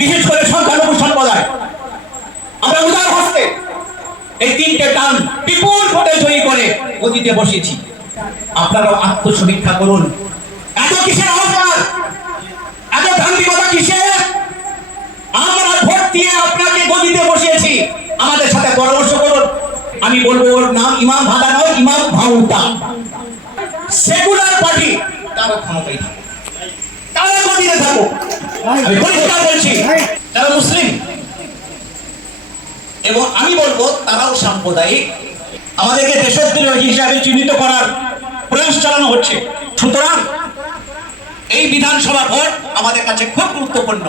বিশেষ করে সংখ্যালঘু সম্প্রদায়, আমরা উদার হস্তে এই তিনটে টান বিপুল ভোটে জয়ী করে গদিতে বসেছি। আপনারাও আত্মসমীক্ষা করুন, এত কিসের অহংকার, এত ধান্দিকতা কিসের? আমরা ভোট দিয়ে আপনাকে গদিতে বসিয়েছি, আমাদের সাথে পরামর্শ করুন। আমি বলবো ওর নাম ইমাম ভাদা নয়, ইমাম ভাউটা। সেকুলার পার্টি তারা ক্ষমতায় থাকে, তারা গদিতে থাকো। আমি পরিষ্কার বলছি, তারা মুসলিম এবং আমি বলবো তারাও সাম্প্রদায়িক। আমাদেরকে দেশদ্রোহী হিসাবে চিহ্নিত করার প্রয়াস চালানো হচ্ছে। সুতরাং এই বিধানসভা ভোট আমাদের কাছে খুব গুরুত্বপূর্ণ।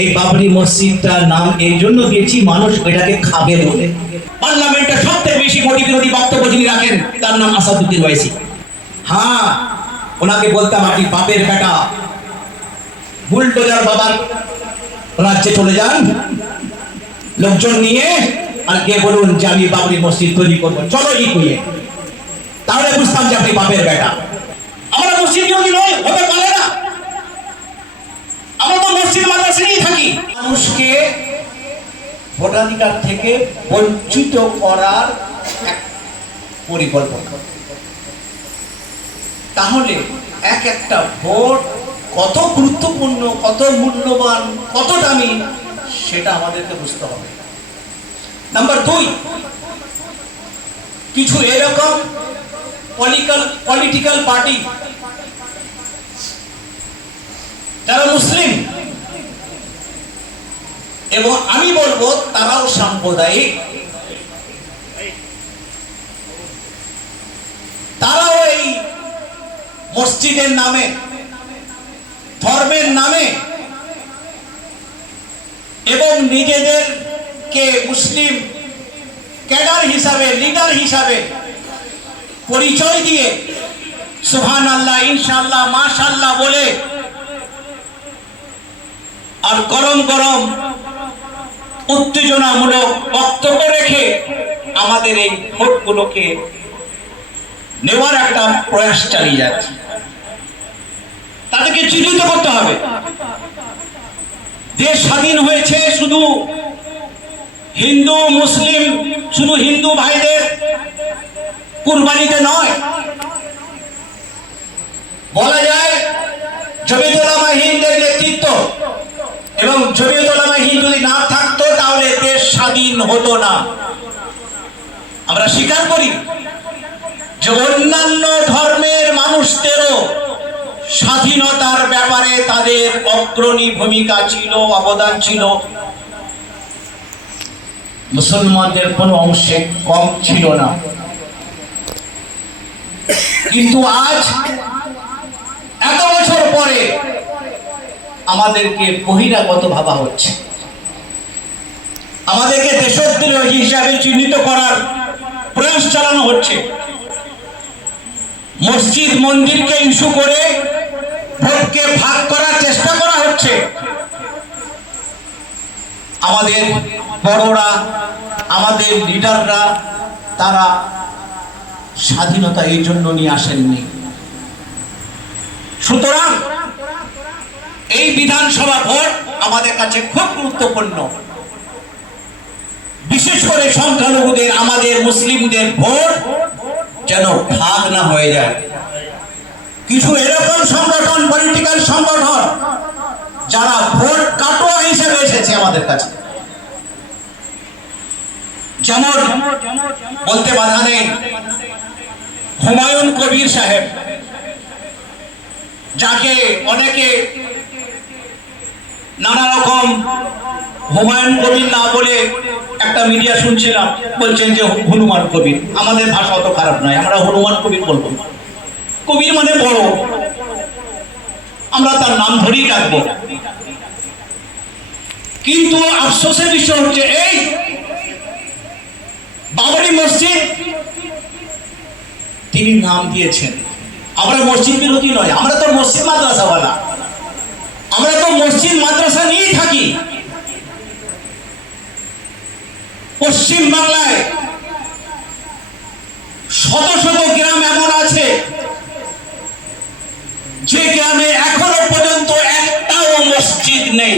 এই বাবরি মসজিদটার নাম এই জন্য দিয়েছি, মানুষ এটাকে খাবে বলে। পার্লামেন্টের সবথেকে বেশি মোদী বিরোধী বক্তব্য যিনি রাখেন তার নাম আসাদুদ্দিন ওয়াইসি। হ্যাঁ, ওনাকে বলতাম আপনি বাপের বেটা, বুলডোজার বাবার রাজ্যে চলে যান লোকজন নিয়ে, আর কে বলুন যে আমি বাবরি মসজিদ তৈরি করবো, চলো ই করিয়ে, তাহলে বুঝতাম যে আপনি বাপের বেটা। আমরা মসজিদ বিরোধী নই, হতে পারে না। আমরা তো মসজিদ মাদ্রাসায় থাকি। মানুষকে ভোটাধিকার থেকে বঞ্চিত করার এক পরিকল্পনা। তাহলে এক একটা ভোট কত গুরুত্বপূর্ণ, কত মূল্যবান, কত দামি, সেটা আমাদেরকে বুঝতে হবে। নাম্বার 2, কিছু এরকম পলিটিক্যাল পার্টি যারা মুসলিম এবং আমি বলবো তারাও সাম্প্রদায়িক, তারাও এই মসজিদের নামে, ধর্মের নামে এবং নিজেদেরকে মুসলিম ক্যাডার হিসাবে, লিডার হিসাবে পরিচয় দিয়ে সুবহানাল্লাহ, ইনশাআল্লাহ, মাশাআল্লাহ বলে আর গরম গরম উত্তেজনামূলক বক্তব্য রেখে আমাদের এই ভোটগুলোকে নেওয়ার একটা প্রয়াস চালিয়ে যাচ্ছে। তাদেরকে চিহ্নিত করতে হবে। দেশ স্বাধীন হয়েছে শুধু হিন্দু মুসলিম, শুধু হিন্দু ভাইদের কুরবানিতে নয়। বলা যায় জমিয়তুল উলামা হিন্দের নেতৃত্ব এবং জমিয়তুল উলামা হিন্দ যদি না থাকতো তাহলে দেশ স্বাধীন হতো না। আমরা স্বীকার করি যে অন্যান্য ধর্মের মানুষদেরও স্বাধীনতার ব্যাপারে তাদের অগ্রণী ভূমিকা ছিল, অবদান ছিল। মুসলমানদের কোনো অংশে কম ছিল না। কিন্তু আজ এত বছর পরে আমাদেরকে বহিরাগত ভাবা হচ্ছে, আমাদেরকে দেশদ্রোহী হিসাবে চিহ্নিত করার প্রয়াস চালানো হচ্ছে। মসজিদ মন্দিরকে ইস্যু করে ভোটকে ভাগ করার চেষ্টা করা হচ্ছে। আমাদের বড়রা, আমাদের লিডাররা, তারা স্বাধীনতা এই জন্য নিয়ে আসেননি। সুতরাং এই বিধানসভা ভোট আমাদের কাছে খুব গুরুত্বপূর্ণ। বিশেষ করে সংখ্যালঘুদের, আমাদের মুসলিমদের ভোট যেন ভাগ না হয়ে যায়। কিছু এরকম সংগঠন, পলিটিক্যাল সংগঠন যারা ভোট কাটোয়া হিসেবে এসেছে আমাদের কাছে, যেমন বলতে বাধা নেই হুমায়ুন কবির সাহেব, যাকে অনেকে নানা রকম হুমায়ুন কবির না বলে একটা মিডিয়া শুনছিলাম বলছেন যে হনুমান কবির। আমাদের ভাষা অত খারাপ নয়, আমরা হনুমান কবির বলবো। কবির মানে বড়, আমরা তার নাম ধরেই রাখবো। কিন্তু আফসোসের বিষয় হচ্ছে এই বাবরি মসজিদ তিনি নাম দিয়েছেন। আমরা মসজিদ বিরোধী নয়, আমরা তো মসজিদ মাদ্রাসাওয়ালা, আমরা তো মসজিদ মাদ্রাসা নিয়েই থাকি। পশ্চিম বাংলায় শত শত গ্রাম এমন আছে যে গ্রামে এখনো পর্যন্ত একটাও মসজিদ নেই।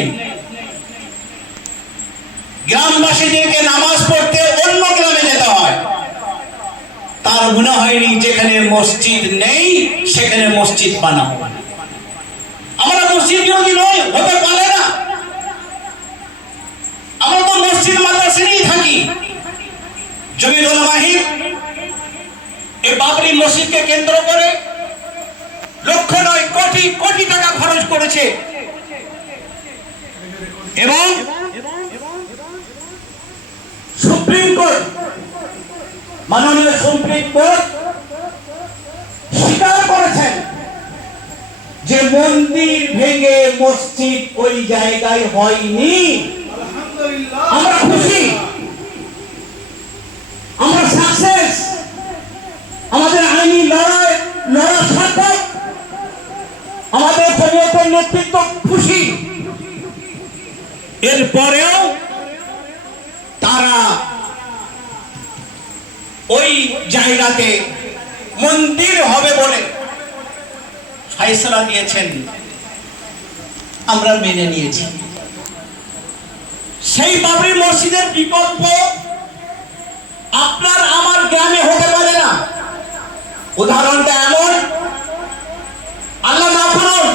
মসজিদ নেই সেখানে মসজিদ বানাও। আমরা মসজিদ বিরোধী নই, হতে পারে না। আমরা তো মসজিদ মাদ্রাসা নিয়েই থাকি। জমিরুল মাহির এই বাবরি মসজিদকে কেন্দ্র করে লক্ষ নয় কোটি কোটি টাকা খরচ করেছে এবং সুপ্রিম কোর্ট, মাননীয় সুপ্রিম কোর্ট স্বীকার করেছেন যে মন্দির ভেঙে মসজিদ ওই জায়গায় হয়নি। আমরা খুশি, আমরা সাকসেস, আমাদের আইনি লড়া সার্থক, আমাদের জমিয়তের নেতৃত্ব খুশি। এরপরেও তারা ওই জায়গাতে মন্দির হবে বলে ফায়সালা দিয়েছেন, আমরা মেনে নিয়েছি। সেই বাবরি মসজিদের বিকল্প আপনার আমার গ্রামে হতে পারে না। উদাহরণটা এমন, আল্লাহ না করুন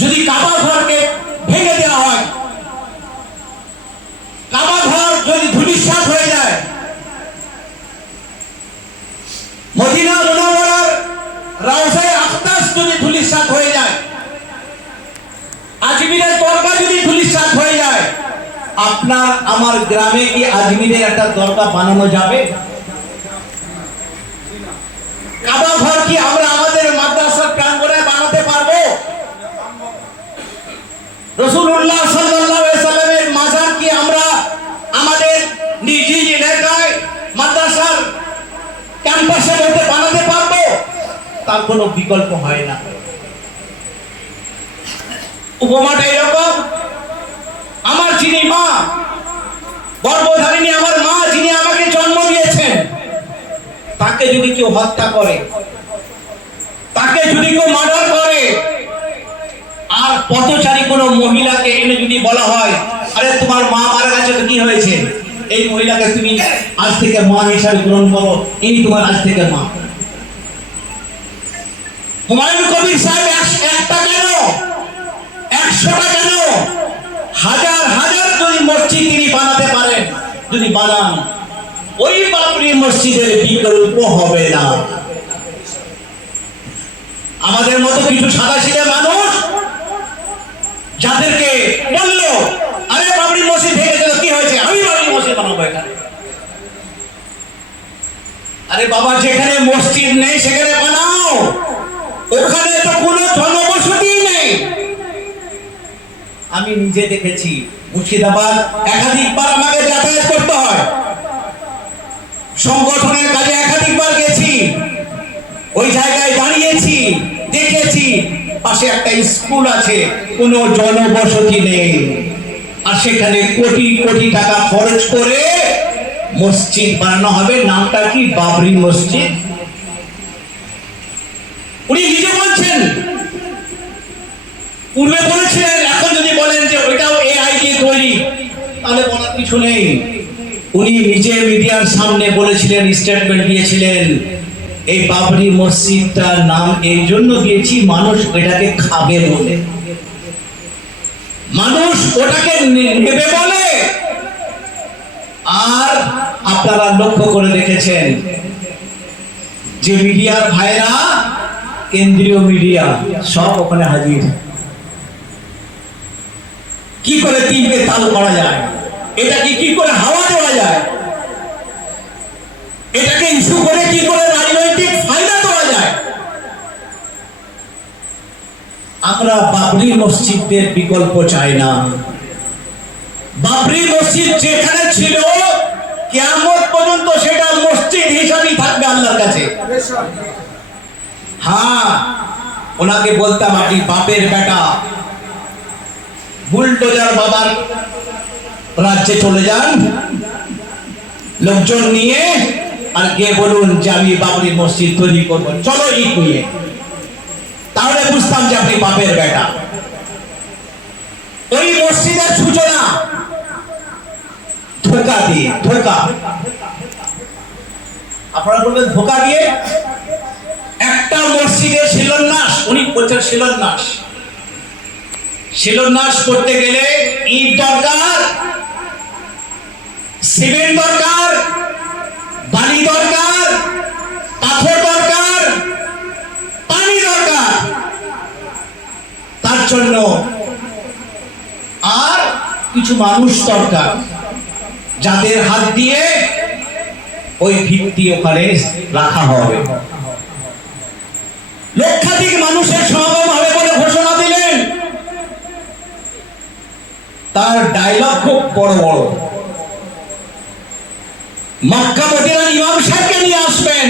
যদি কাবা ঘরকে ভেঙে দেওয়া হয়, কাবা ঘর যদি ধূলিসাৎ হয়ে যায়, মদিনা মুনাওয়ারার রওজায়ে আকদাস যদি ধূলিসাৎ হয়ে যায়, আজমিরের দরগা যদি ধূলিসাৎ হয়ে যায়, আপনার আমার গ্রামে কি আজমিরের একটা দরগা বানানো যাবে? কাবা ঘর কি আমরা আমাদের মাদ্রাসার প্রাঙ্গণে বানাতে পারবো? রাসূলুল্লাহ সাল্লাল্লাহু আলাইহি সাল্লামের মাজার কি আমরা আমাদের নিজ নিজ এলাকায় মাদ্রাসার ক্যাম্পাসের মধ্যে বানাতে পারবো? তার কোনো বিকল্প হয় না। উপমাটা এরকম, আমার যিনি মা, গর্ভধারিণী আমার মা যিনি আমাকে জন্ম দিয়েছেন, তাকে যদি কেউ হত্যা করে, তাকে যদি কেউ মার্ডার করে, আর পথচারী কোনো মহিলাকে এনে যদি বলা হয় আরে তোমার মা মারা গেছে তো কি হয়েছে, এই মহিলাকে তুমি আজ থেকে মা হিসাবে গ্রহণ করো, ইনি তোমার আজ থেকে মা। হুমায়ুন কবির সাহেব একটা কেন, 100টা কেন, হাজার হাজার যদি মসজিদ তিনি বানাতে পারেন, যদি বানান, ওই বাবরি মসজিদের বিকল্প হবে না। আমাদের মতো কিছু সাদাসিধে মানুষ যাদেরকে বললো আরে বাবরি মসজিদ ভেঙে গেল কি হয়েছে, আমি বাবরি মসজিদ বানাবো এখানে। আরে বাবা, যেখানে মসজিদ নেই সেখানে বানাও, ওখানে তো কোনো জনবসতি নেই। আমি নিজে দেখেছি, মুর্শিদাবাদ একাধিকবার আমাকে যাতায়াত করতে হয়, সংগঠনের কাজে একাধিকবার গেছি, ওই জায়গায় দাঁড়িয়েছি, দেখেছি পাশে একটা স্কুল আছে, কোনো জনবসতি নেই, আর সেখানে কোটি কোটি টাকা খরচ করে মসজিদ বানানো হবে। নামটা কি? বাবরি মসজিদ। উনি নিজে বলছেন, পূর্বে বলেছিলেন, এখন যদি বলেন যে ওইটাও এআই দিয়ে তৈরি, তাহলে বলার কিছু নেই। উনি নিজে মিডিয়ার সামনে বলেছিলেন, স্টেটমেন্ট দিয়েছিলেন, এই বাবরি মসজিদটার নাম এই জন্য দিয়েছি মানুষ এটাকে খাবে বলে, মানুষ ওটাকে নেবে বলে। আর আপনারা লক্ষ্য করে দেখেছেন যে মিডিয়ার ভাইরা, কেন্দ্রীয় মিডিয়া সব ওখানে হাজির। কি করে তিনকে তাল করা যায়, এটাকে কি করে হাওয়া দেওয়া যায়, এটাকে ইস্যু করে কি করে রাজনৈতিক ফায়দা দেওয়া যায়। আমরা বাবরি মসজিদের বিকল্প চাই না। বাবরি মসজিদ যেখানে ছিল কিয়ামত পর্যন্ত সেটা মসজিদ হিসাবেই থাকবে আল্লাহর কাছে। হ্যাঁ, ওনাকে বলতাম আপনি বাপের বেটা, বুলডোজার বাবার রাজ্যে চলে যান লোকজন নিয়ে, আর গিয়ে বলুন যে আমি বাবরি মসজিদ তৈরি করবো, চলো ইট নিয়ে, তাহলে বুঝতাম যে আপনি বাপের বেটা। ওই মসজিদের সূচনা ধোঁকা দিয়ে, ধোঁকা আপনারা বলবেন ধোকা দিয়ে। একটা মসজিদের শিলান্যাস, উনি বলছেন শিলান্যাস করতে গেলে ইট দরকার, সিমেন্ট দরকার, বালি দরকার, পাথর দরকার, পানি দরকার, তার জন্য আর কিছু মানুষ দরকার যাদের হাত দিয়ে ওই ভিত্তি ওখানে রাখা হবে। লক্ষাধিক মানুষের সমাগম হবে বলে ঘোষণা দিলেন। তার ডায়লগ খুব বড় বড়। মক্কা মদিনার ইমাম সাহেবকে নিয়ে আসবেন।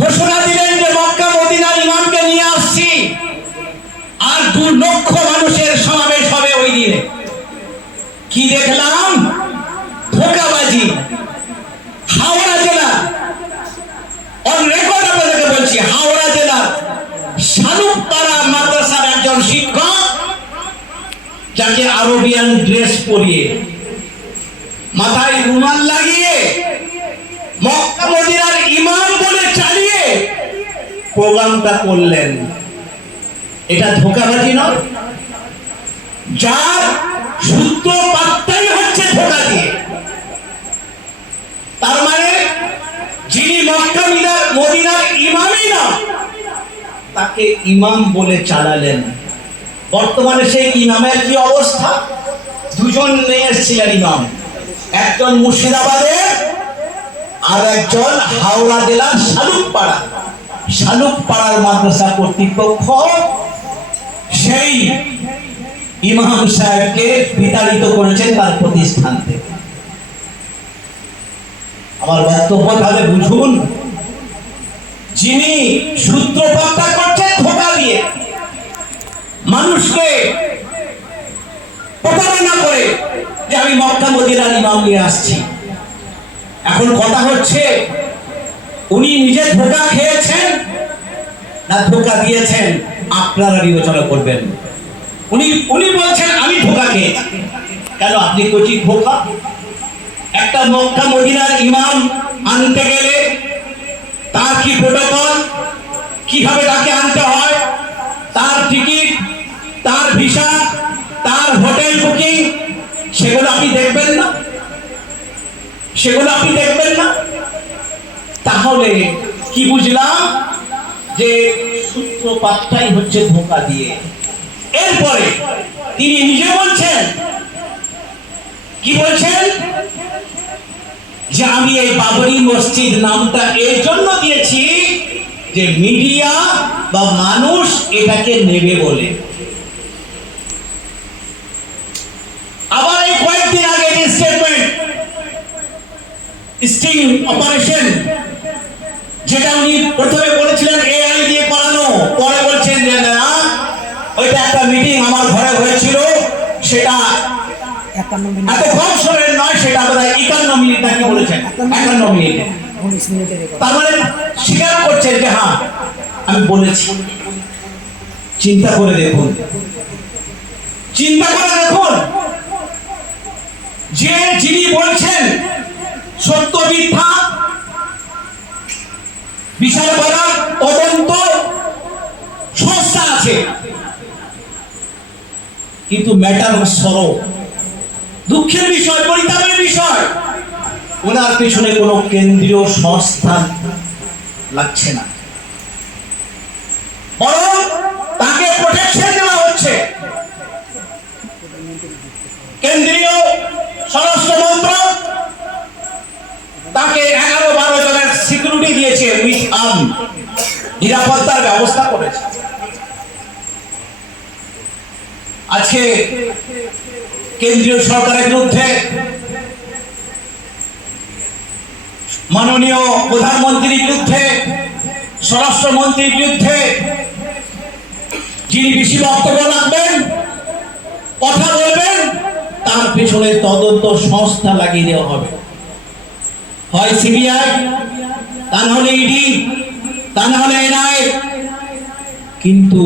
ঘোষণা দিলেন যে মক্কা মদিনার ইমামকে নিয়ে আসছি, আর 2 লক্ষ মানুষের সমাবেশ হবে ওই দিনে। কি দেখলাম? ধোঁকাবাজি। হাওড়া জেলা, অন রেকর্ড আপনাদেরকে বলছি, হাওড়া জেলা শালুকপাড়া মাদ্রাসার একজন শিক্ষক, যাকে আরবিয়ান ড্রেস পরিয়ে মাথায় রুমাল লাগিয়ে মক্কা মদিনার ইমাম বলে চালিয়ে প্রোগ্রামটা করলেন। এটা ধোঁকাবাজি নয়? যার সূত্র পাত্তাই হচ্ছে ধোঁকা দিয়ে। তার মানে যিনি মক্কা মদিনার ইমামই না, তাকে ইমাম বলে চালালেন। বর্তমানে সেই ইমামের কি অবস্থা? 2 জন নিয়ে এসেছিলেন ইমাম, একজন মুর্শিদাবাদের আর একজন হাওড়া জেলার শালুকপাড়ার মাদ্রাসা কর্তৃপক্ষ সেই ইমাম সাহেবকে বিতাড়িত করেছেন তার প্রতিষ্ঠান থেকে। আমার বক্তব্য তাহলে বুঝুন, যিনি সূত্রপাতটা করছেন ধোঁকা দিয়ে, মানুষকে প্রতারণা করে যে আমি মক্কা মদিনার ইমাম নিয়ে আসছি। এখন কথা হচ্ছে, উনি নিজে ধোঁকা খেয়েছেন না ধোঁকা দিয়েছেন? আপনারা বিবেচনা করবেন। উনি বলছেন আমি ধোঁকা খেয়েছি। কেন? আপনি কোটি ধোঁকা। একটা মক্কা মদিনার ইমাম আনতে গেলে তার কি প্রোটোকল, কিভাবে তাকে আনতে হয়, তার টিকিট, তার ভিসা, তার হোটেল বুকিং, সেগুলো আপনি দেখবেন না? তাহলে কি বুঝলাম? যে সূত্রপাতটাই হচ্ছে ধোঁকা দিয়ে। এরপরে তিনি নিজে বলছেন, কি বলছেন? যে আমি এই বাবরি মসজিদ নামটা এই জন্য দিয়েছি যে মিডিয়া বা মানুষ এটাকে নেবে বলে। আবার এই কয়েকদিন আগে স্টেটমেন্ট, স্টিং অপারেশন, যেটা উনি প্রথমে বলেছিলেন এআই দিয়ে করানো, পরে বলছেন যে না, ওইটা একটা মিটিং আমার ঘরে হয়েছিল, সেটা এত কম সময়ের নয়, সেটা বোধহয় 51 মিনিট নাকি বলেছেন, 51 মিনিট। তার মানে স্বীকার করছেন যে হ্যাঁ আমি বলেছি। চিন্তা করে দেখুন যে যিনি বলছেন সত্য মিথ্যা বিচার করার তদন্ত সংস্থা আছে, কিন্তু ম্যাটার সরব। দুঃখের বিষয়, পরিতাপের বিষয়, ওনার পেছনে কোনো কেন্দ্রীয় সংস্থা লাগছে না, বরং তাকে প্রোটেকশন দেওয়া হচ্ছে। কেন্দ্রীয় স্বরাষ্ট্র মন্ত্রক তাকে 11-12 জনের সিকিউরিটি দিয়েছে, উইথ আর্ম, নিরাপত্তার ব্যবস্থা করেছে। আজকে কেন্দ্রীয় সরকারের বিরুদ্ধে মাননীয় প্রধানমন্ত্রীর বিরুদ্ধে, স্বরাষ্ট্রমন্ত্রীর বিরুদ্ধে যিনি বেশি বক্তব্য রাখবেন, কথা বলবেন, তার পেছনে তদন্ত সংস্থা লাগিয়ে দেওয়া হবে, হয় সিবিআই, তা না হলে ইডি, তা না হলে এনআইএ। কিন্তু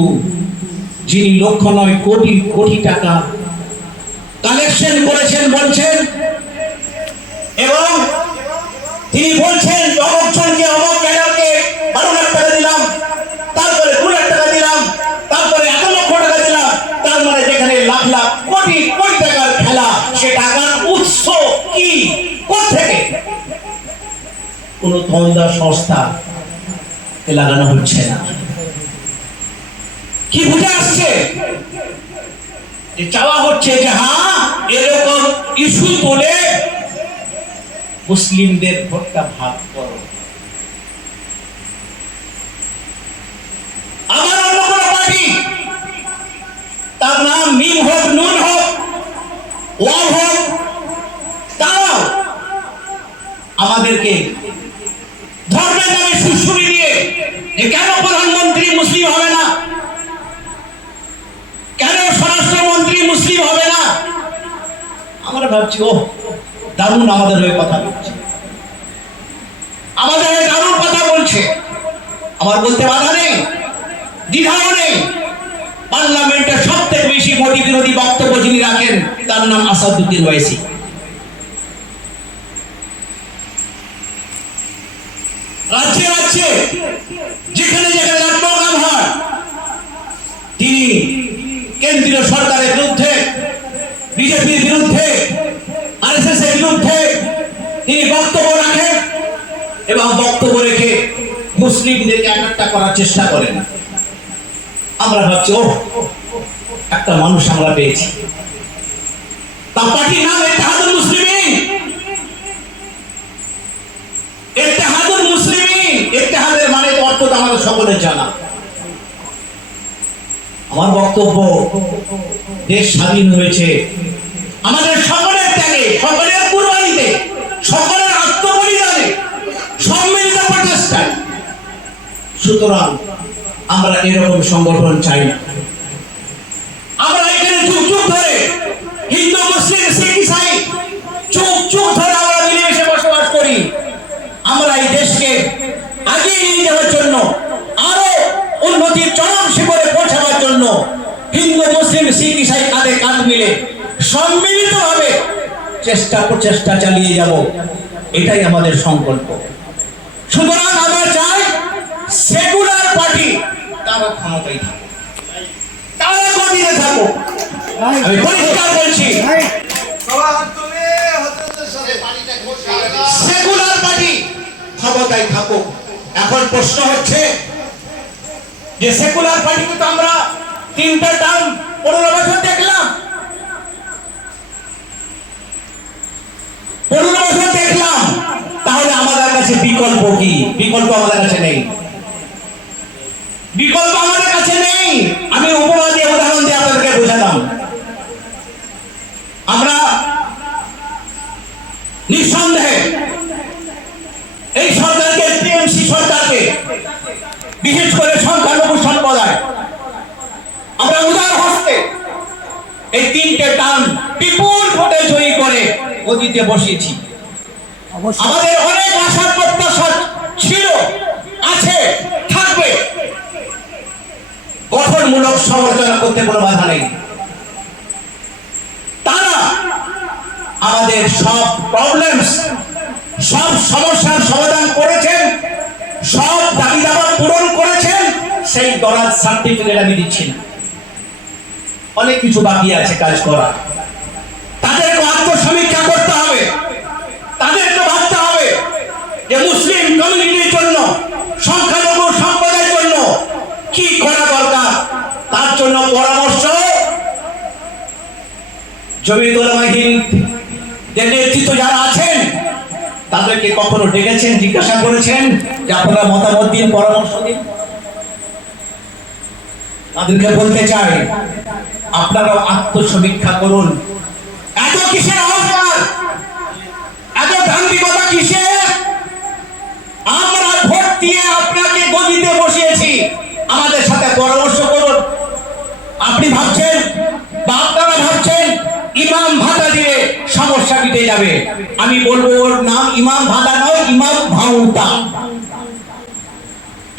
যিনি লক্ষ নয় কোটি কোটি টাকা কালেকশন করেছেন বলছেন, এবং তিনি বলছেন অমুকজনকে অমুক ক্যাডারকে 12 লাখ টাকা দিলাম, তারপরে 2 লাখ টাকা দিলাম, তারপরে 1 লক্ষ টাকা দিলাম। তার মানে যেখানে লাখ লাখ কোটি কোটি টাকার খেলা, সে টাকার উৎস কি, কোথেকে? কোন তন্দা সংস্থা লাগানো হচ্ছে না। কি বুঝে আসছে? যে চাওয়া হচ্ছে যে হ্যাঁ এরকম ইস্যু তোলে মুসলিমদের ভোটটা ভাগ করো। আমার অন্য কোনো পার্টি, তার নাম মিম হোক, নুন হোক, ওয়াও হোক, তারাও আমাদেরকে ধর্মের নামে সুশ্রুতি দিয়ে যে কেন প্রধানমন্ত্রী মুসলিম হবে না, কেন স্বরাষ্ট্রমন্ত্রী মুসলিম হবে না। আমরা ভাবছি ও দারুণ আমাদের হয়ে কথা বলছে, আমাদের হয়ে দারুণ কথা বলছে। আমার বলতে বাধা নেই, দ্বিধাও নেই। পার্লামেন্টের সব থেকে বেশি মোদী বিরোধী বক্তব্য যিনি রাখেন তার নাম আসাদুদ্দিন ওয়াইসি। রাজ্যে রাজ্যে যেখানে যেখানে প্রোগ্রাম হয় তিনি কেন্দ্রীয় সরকারের বিরুদ্ধে, বিজেপির বিরুদ্ধে, আরএসএস এর বিরুদ্ধে তিনি বক্তব্য রাখেন এবং বক্তব্য রেখে মুসলিমদেরকে একটা করার চেষ্টা করেন। আমরা ভাবছি ও একটা মানুষ আমরা পেয়েছি, তার পার্টির নাম ইত্তেহাদুল মুসলিমিন। ইত্তেহাদুল মুসলিমিন, ইত্তেহাদের মানে অর্থ তো আমাদের সকলের জানা। আমার বক্তব্য, দেশ স্বাধীন হয়েছে আমাদের সকলের ত্যাগে, সকলের কুরবানিতে, সকলের আত্মবলিদানে, সম্মিলিত প্রচেষ্টায়। সুতরাং আমরা এরকম সংগঠন চাই না। আমরা এখানে যুগ যুগ ধরে হিন্দু, মুসলিম, শিখ, ইসাই যুগ যুগ ধরে আমরা মিলেমিশে বসবাস করি। আমরা এই দেশকে এগিয়ে নিয়ে যাওয়ার জন্য, আরো উন্নতির চরম শিখরে পৌঁছাবার জন্য হিন্দু, মুসলিম, শিখ, ইসাই কাঁধে কাঁধ মিলে সম্মিলিতভাবে প্রচেষ্টা চালিয়ে যাব, এটাই আমাদের সংকল্প। সুতরাং আমরা চাই সেকুলার পার্টি তারা ক্ষমতায় থাকে, তারা গদিতে থাকো। আমি পরিষ্কার বলছি, সেকুলার পার্টি ক্ষমতায় থাকো। এখন প্রশ্ন হচ্ছে যে সেকুলার পার্টিকে তো আমরা 3টে টার্ম 15 বছর দেখলাম, 15 বছর দেখলাম, তাহলে আমাদের কাছে বিকল্প কি? বিকল্প আমাদের কাছে নেই, বিকল্প আমাদের কাছে নেই। আমি উপমা দিয়ে, উদাহরণ দিয়ে আপনাদেরকে বোঝালাম। আমরা নিঃসন্দেহে এই সরকারকে, টিএমসি সরকারকে, বিশেষ করে সংখ্যালঘু সম্প্রদায়, আমরা উদার হস্তে এই 3টে টার্ম বিপুল ভোটে জয়ী করে গদিতে বসিয়েছি। আমাদের অনেক আশা প্রত্যাশা ছিল, আছে, থাকবে। গঠনমূলক সমালোচনা করতে কোনো বাধা নেই। তারা আমাদের সব প্রবলেমস, সব সমস্যার সমাধান করেছেন, সব দাবি দাবা পূরণ করেছেন। সেই দরাজ সার্টিফিকেট আমি দিচ্ছি না, অনেক কিছু বাকি আছে কাজ করা। তাদেরকে আত্মসমীক্ষা করতে হবে, তাদেরকে ভাবতে হবে যে মুসলিম কমিউনিটির জন্য, সংখ্যালঘু সম্প্রদায়ের জন্য কি করা দরকার। তার জন্য পরামর্শ জমিয়ত উলামা হিন্দের নেতৃত্ব যারা আছেন তাদেরকে কখনো ডেকেছেন, জিজ্ঞাসা করেছেন যে আপনারা মতামত দিন, পরামর্শ দিন? তাদেরকে বলতে চাই আপনারাও আত্মসমীক্ষা করুন। এত কিসের অহংকার, এত দাম্ভিকতা কিসের? আমরা ভোট দিয়ে আপনাকে গদিতে বসিয়েছি, আমাদের সাথে পরামর্শ করুন। আপনি ভাবছেন বা আপনারা ভাবছেন ইমাম ভাতা দিয়ে সমস্যা মিটে যাবে। আমি বলবো ওর নাম ইমাম ভাতা নয়, ইমাম ভাউতা।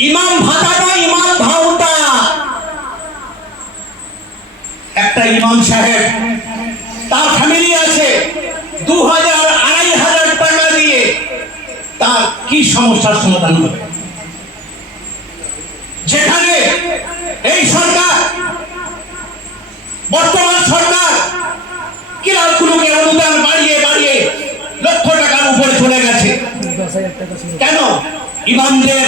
ইমাম ভাতা নয়, ইমাম ভাউতা। একটা ইমাম সাহেব, তার ফ্যামিলি আছে, 2000-2500 টাকা দিয়ে তার কি সমস্যার সমাধান হবে? যেখানে এই সরকার, বর্তমান সরকার ক্লাবগুলোকে অনুদান বাড়িয়ে বাড়িয়ে লক্ষ টাকার উপরে চলে গেছে। কেন? ইমামদের